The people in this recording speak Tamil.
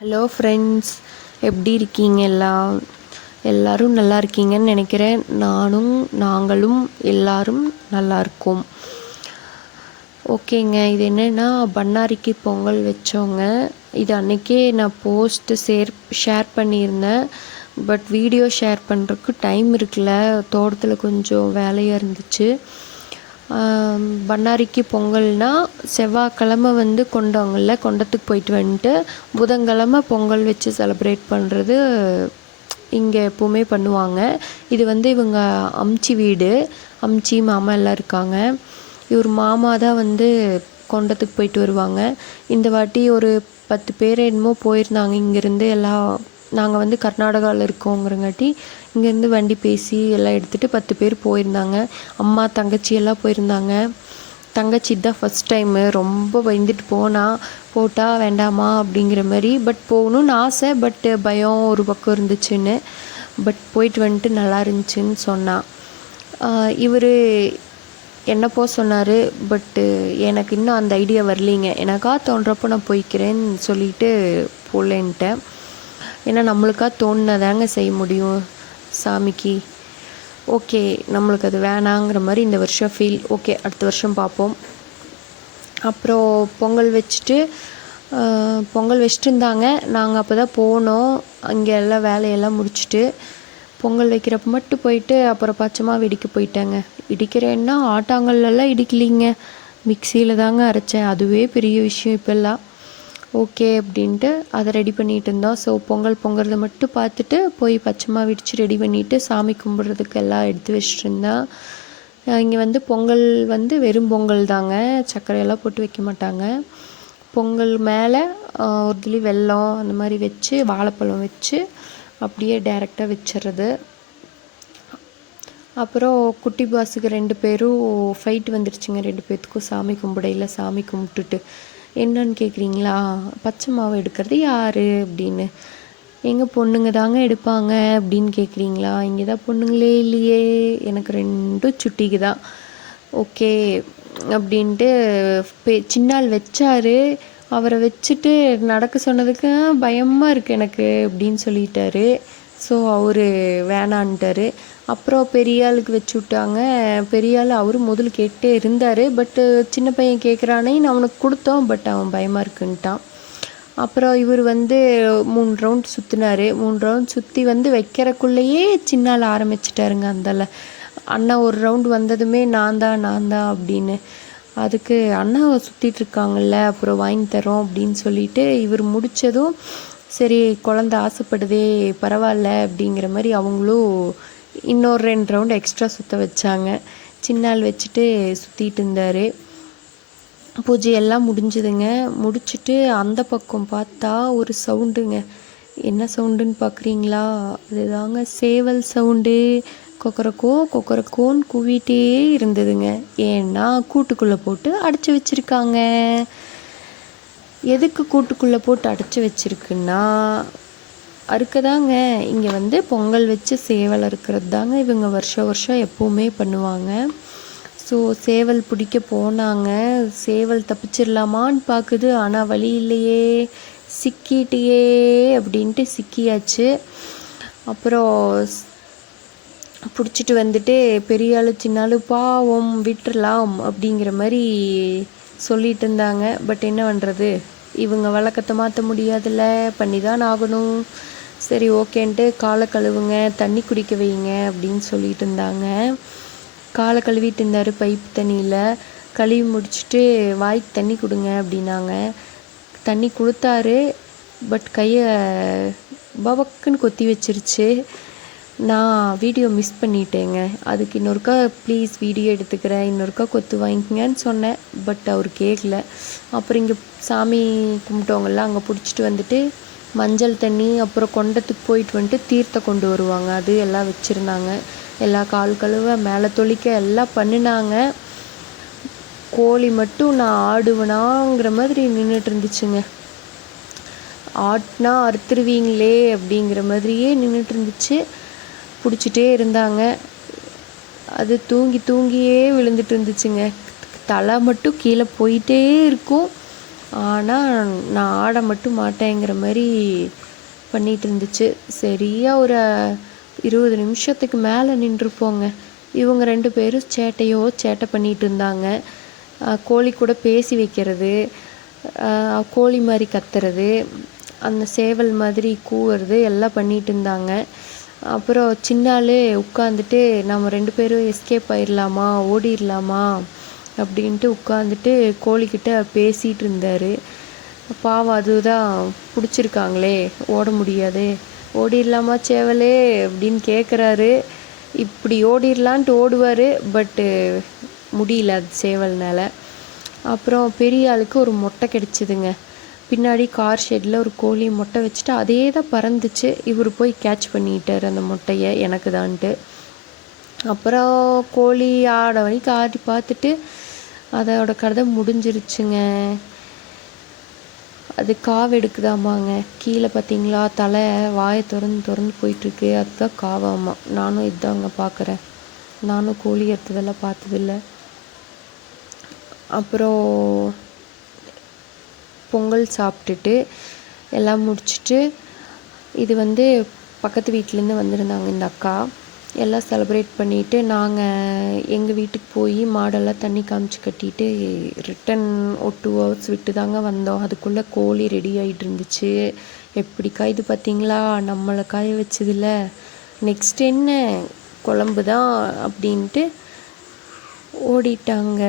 ஹலோ ஃப்ரெண்ட்ஸ், எப்படி இருக்கீங்க? எல்லாரும் நல்லா இருக்கீங்கன்னு நினைக்கிறேன். நாங்களும் எல்லாரும் நல்லா இருக்கோம். ஓகேங்க, இது என்னென்னா பண்ணாரிக்கு பொங்கல் வச்சோங்க. இது அன்றைக்கே நான் ஷேர் பண்ணியிருந்தேன். பட் வீடியோ ஷேர் பண்ணுறதுக்கு டைம் இருக்குல்ல, தோட்டத்தில் கொஞ்சம் வேலையாக இருந்துச்சு. பண்ணாரிக்கு பொங்கல்னால் செவ்வாய்க்கிழமை கொண்டத்துக்கு போயிட்டு வந்துட்டு புதன்கிழமை பொங்கல் வச்சு செலிப்ரேட் பண்ணுறது இங்கே எப்போவுமே பண்ணுவாங்க. இது இவங்க அம்ச்சி வீடு, அம்ச்சி மாமா எல்லாம் இருக்காங்க. இவர் மாமா தான் கொண்டத்துக்கு போயிட்டு வருவாங்க. இந்த வாட்டி ஒரு 10 பேர் என்னமோ போயிருந்தாங்க இங்கேருந்து. எல்லாம் நாங்கள் கர்நாடகாவில் இருக்கோங்கிறங்காட்டி இங்கேருந்து வண்டி பேசி எல்லாம் எடுத்துகிட்டு 10 பேர் போயிருந்தாங்க. அம்மா தங்கச்சி எல்லாம் போயிருந்தாங்க. தங்கச்சி தான் ஃபஸ்ட் டைமு, ரொம்ப பயந்துட்டு போட்டால் வேண்டாமா அப்படிங்கிற மாதிரி. பட் போகணுன்னு ஆசை, பட் பயம் ஒரு பக்கம் இருந்துச்சுன்னு. பட் போயிட்டு வந்துட்டு நல்லா இருந்துச்சுன்னு சொன்னான். இவர் என்ன போக சொன்னார். பட்டு எனக்கு இன்னும் அந்த ஐடியா வரலிங்க. எனக்கா தோன்றப்போ நான் போய்க்கிறேன்னு சொல்லிட்டு போகலன்ட்டேன். ஏன்னா நம்மளுக்கா தோணுனதாங்க செய்ய முடியும் சாமிக்கு. ஓகே, நம்மளுக்கு அது வேணாங்கிற மாதிரி இந்த வருஷம் ஃபீல். ஓகே, அடுத்த வருஷம் பார்ப்போம். அப்புறம் பொங்கல் வச்சுட்டு இருந்தாங்க. நாங்கள் அப்போ தான் போனோம். அங்கே எல்லாம் வேலையெல்லாம் முடிச்சுட்டு பொங்கல் வைக்கிறப்ப மட்டும் போயிட்டு அப்புறம் பச்சைமா இடிக்க போயிட்டேங்க. இடிக்கிறேன்னா ஆட்டாங்கல்லாம் இடிக்கலிங்க, மிக்சியில் தாங்க அரைச்சேன். அதுவே பெரிய விஷயம் இப்போல்லாம். ஓகே அப்படின்ட்டு அதை ரெடி பண்ணிகிட்டு இருந்தோம். ஸோ பொங்கல் பொங்குறதை மட்டும் பார்த்துட்டு போய் பச்சைமா இடித்து ரெடி பண்ணிவிட்டு சாமி கும்பிட்றதுக்கு எல்லாம் எடுத்து வச்சுட்டு இருந்தேன். இங்கே பொங்கல் வெறும் பொங்கல் தாங்க, சர்க்கரையெல்லாம் போட்டு வைக்க மாட்டாங்க. பொங்கல் மேலே ஒரு துளி வெல்லம் அந்த மாதிரி வச்சு வாழைப்பழம் வச்சு அப்படியே டைரெக்டாக வச்சிடுறது. அப்புறம் குட்டி பாஸுக்கு 2 பேரும் ஃபைட் வந்துருச்சுங்க. 2 பேர்த்துக்கும் சாமி கும்பிடையில். சாமி கும்பிட்டுட்டு என்னன்னு கேட்குறீங்களா, பச்சை மாவு எடுக்கிறது யார் அப்படின்னு. எங்கள் பொண்ணுங்க தாங்க எடுப்பாங்க அப்படின்னு கேட்குறீங்களா, இங்கே தான் பொண்ணுங்களே இல்லையே, எனக்கு 2 சுட்டிக்கு தான். ஓகே அப்படின்ட்டு சின்னால் வச்சார். அவரை வச்சுட்டு நடக்க சொன்னதுக்கு பயமாக இருக்குது எனக்கு அப்படின்னு சொல்லிட்டாரு. ஸோ அவர் வேணான்ட்டார். அப்புறம் பெரிய ஆளுக்கு வச்சு விட்டாங்க. பெரிய ஆள் அவர் முதல்ல கேட்டே இருந்தார். பட்டு சின்ன பையன் கேட்குறானேன்னு அவனுக்கு கொடுத்தோம். பட் அவன் பயமாக இருக்குன்ட்டான். அப்புறம் இவர் 3 ரவுண்ட் சுற்றினார். 3 ரவுண்ட் சுற்றி வைக்கிறக்குள்ளேயே சின்னால் ஆரம்பிச்சிட்டாருங்க. அந்தால அண்ணா ஒரு ரவுண்டு வந்ததுமே நான் தான் அப்படின்னு. அதுக்கு அண்ணா சுற்றிட்டுருக்காங்கல்ல, அப்புறம் வாங்கி தரோம் அப்படின்னு சொல்லிட்டு இவர் முடித்ததும் சரி குழந்த ஆசைப்படுதே பரவாயில்ல அப்படிங்கிற மாதிரி அவங்களும் இன்னொரு 2 ரவுண்டு எக்ஸ்ட்ரா சுற்ற வச்சாங்க. சின்னால் வச்சுட்டு சுற்றிட்டு இருந்தார். பூஜையெல்லாம் முடிஞ்சுதுங்க. முடிச்சுட்டு அந்த பக்கம் பார்த்தா ஒரு சவுண்டுங்க. என்ன சவுண்டுன்னு பார்க்குறீங்களா, அதுதாங்க சேவல் சவுண்டு. கொக்கரக்கோன்னு கூவிட்டே இருந்ததுங்க. ஏன்னா கூட்டுக்குள்ளே போட்டு அடைச்சி வச்சுருக்காங்க. எதுக்கு கூட்டுக்குள்ளே போட்டு அடைச்சி வச்சுருக்குன்னா அறுக்கதாங்க. இங்கே பொங்கல் வச்சு சேவல் அறுக்கிறது தாங்க இவங்க வருஷம் எப்போவுமே பண்ணுவாங்க. ஸோ சேவல் பிடிக்க போனாங்க. சேவல் தப்பிச்சிடலாமான்னு பார்க்குது, ஆனால் வழி இல்லையே, சிக்கிட்டியே அப்படின்ட்டு சிக்கியாச்சு. அப்புறம் பிடிச்சிட்டு பெரிய ஆளு சின்னாலு பாவம் விட்டுறலாம் அப்படிங்கிற மாதிரி சொல்லிட்டு இருந்தாங்க. பட் என்ன பண்ணுறது, இவங்க வழக்கத்தை மாற்ற முடியாதுல்ல, பண்ணி தான் ஆகணும். சரி ஓகேன்ட்டு காலை கழுவுங்க, தண்ணி குடிக்க வைங்க அப்படின்னு சொல்லிட்டு இருந்தாங்க. காலை கழுவிட்டு இருந்தார் பைப் தண்ணியில். கழுவி முடிச்சுட்டு வாய்க்கு தண்ணி கொடுங்க அப்படின்னாங்க. தண்ணி கொடுத்தாரு. பட் கையை பவக்குன்னு கொத்தி வச்சிருச்சு. நான் வீடியோ மிஸ் பண்ணிட்டேங்க. அதுக்கு இன்னொருக்கா ப்ளீஸ் வீடியோ எடுத்துக்கிறேன், இன்னொருக்கா கொத்து வாங்கிக்கங்கன்னு சொன்னேன். பட் அவர் கேட்கல. அப்புறம் இங்கே சாமி கும்பிட்டவங்கெல்லாம் அங்கே பிடிச்சிட்டு மஞ்சள் தண்ணி, அப்புறம் கொண்டத்துக்கு போயிட்டு தீர்த்த கொண்டு வருவாங்க, அது எல்லாம் வச்சுருந்தாங்க. எல்லாம் கால் கழுவ மேலே தொளிக்க எல்லாம் பண்ணினாங்க. கோழி மட்டும் நான் ஆடுவனாங்கிற மாதிரி நின்றுட்டு இருந்துச்சுங்க. ஆட்டினா அறுத்துருவீங்களே அப்படிங்கிற மாதிரியே நின்றுட்டு இருந்துச்சு. பிடிச்சிட்டே இருந்தாங்க. அது தூங்கியே விழுந்துட்டு இருந்துச்சுங்க. தலை மட்டும் கீழே போயிட்டே இருக்கும். ஆனால் நான் ஆட மட்டும் மாட்டேங்கிற மாதிரி பண்ணிகிட்டு இருந்துச்சு. சரியாக ஒரு 20 நிமிஷத்துக்கு மேலே நின்றுப்போங்க. இவங்க 2 பேரும் சேட்டை பண்ணிகிட்டு இருந்தாங்க. கோழி கூட பேசி வைக்கிறது, கோழி மாதிரி கத்துறது, அந்த சேவல் மாதிரி கூவுறது எல்லாம் பண்ணிகிட்டு இருந்தாங்க. அப்புறம் சின்னாலே உட்காந்துட்டு நம்ம 2 பேரும் எஸ்கேப் ஆயிடலாமா, ஓடிடலாமா அப்படின்ட்டு உட்காந்துட்டு கோழிக்கிட்ட பேசிகிட்டு இருந்தார். பாவம் அதுதான் பிடிச்சிருக்காங்களே, ஓட முடியாதே, ஓடிடலாமா சேவலே அப்படின்னு கேட்குறாரு. இப்படி ஓடிடலான்ட்டு ஓடுவார், பட்டு முடியல அது சேவல்னால். அப்புறம் பெரிய ஆளுக்கு ஒரு மொட்டை கிடச்சிதுங்க. பின்னாடி கார் ஷெட்டில் ஒரு கோழி மொட்டை வச்சுட்டு அதே தான் பறந்துச்சு. இவர் போய் கேட்ச் பண்ணிட்டார் அந்த மொட்டையை, எனக்கு தான்ட்டு. அப்புறம் கோழி ஆட வரைக்கும் ஆடி பார்த்துட்டு அதோட கதை முடிஞ்சிருச்சுங்க. அது காவெடுக்குதாமாங்க. கீழே பார்த்தீங்களா, தலை வாயை திறந்து போயிட்டுருக்கு, அதுதான் காவாமா. நானும் இதாங்க பார்க்குறேன். நானும் கோழி எடுத்ததெல்லாம் பார்த்ததில்ல. அப்புறம் பொங்கல் சாப்பிட்டுட்டு எல்லாம் முடிச்சுட்டு, இது பக்கத்து வீட்டிலேருந்து வந்திருந்தாங்க இந்த அக்கா. எல்லாம் செலிப்ரேட் பண்ணிவிட்டு நாங்கள் எங்கள் வீட்டுக்கு போய் மாடெல்லாம் தண்ணி காமிச்சு கட்டிட்டு ரிட்டன் ஒரு 2 ஹவர்ஸ் விட்டு தாங்க வந்தோம். அதுக்குள்ளே கோழி ரெடி ஆகிட்டு இருந்துச்சு. எப்படி காயுது பார்த்தீங்களா, நம்மளை காய வச்சதில்ல. நெக்ஸ்ட் என்ன குழம்பு தான் அப்படின்ட்டு ஓடிட்டாங்க.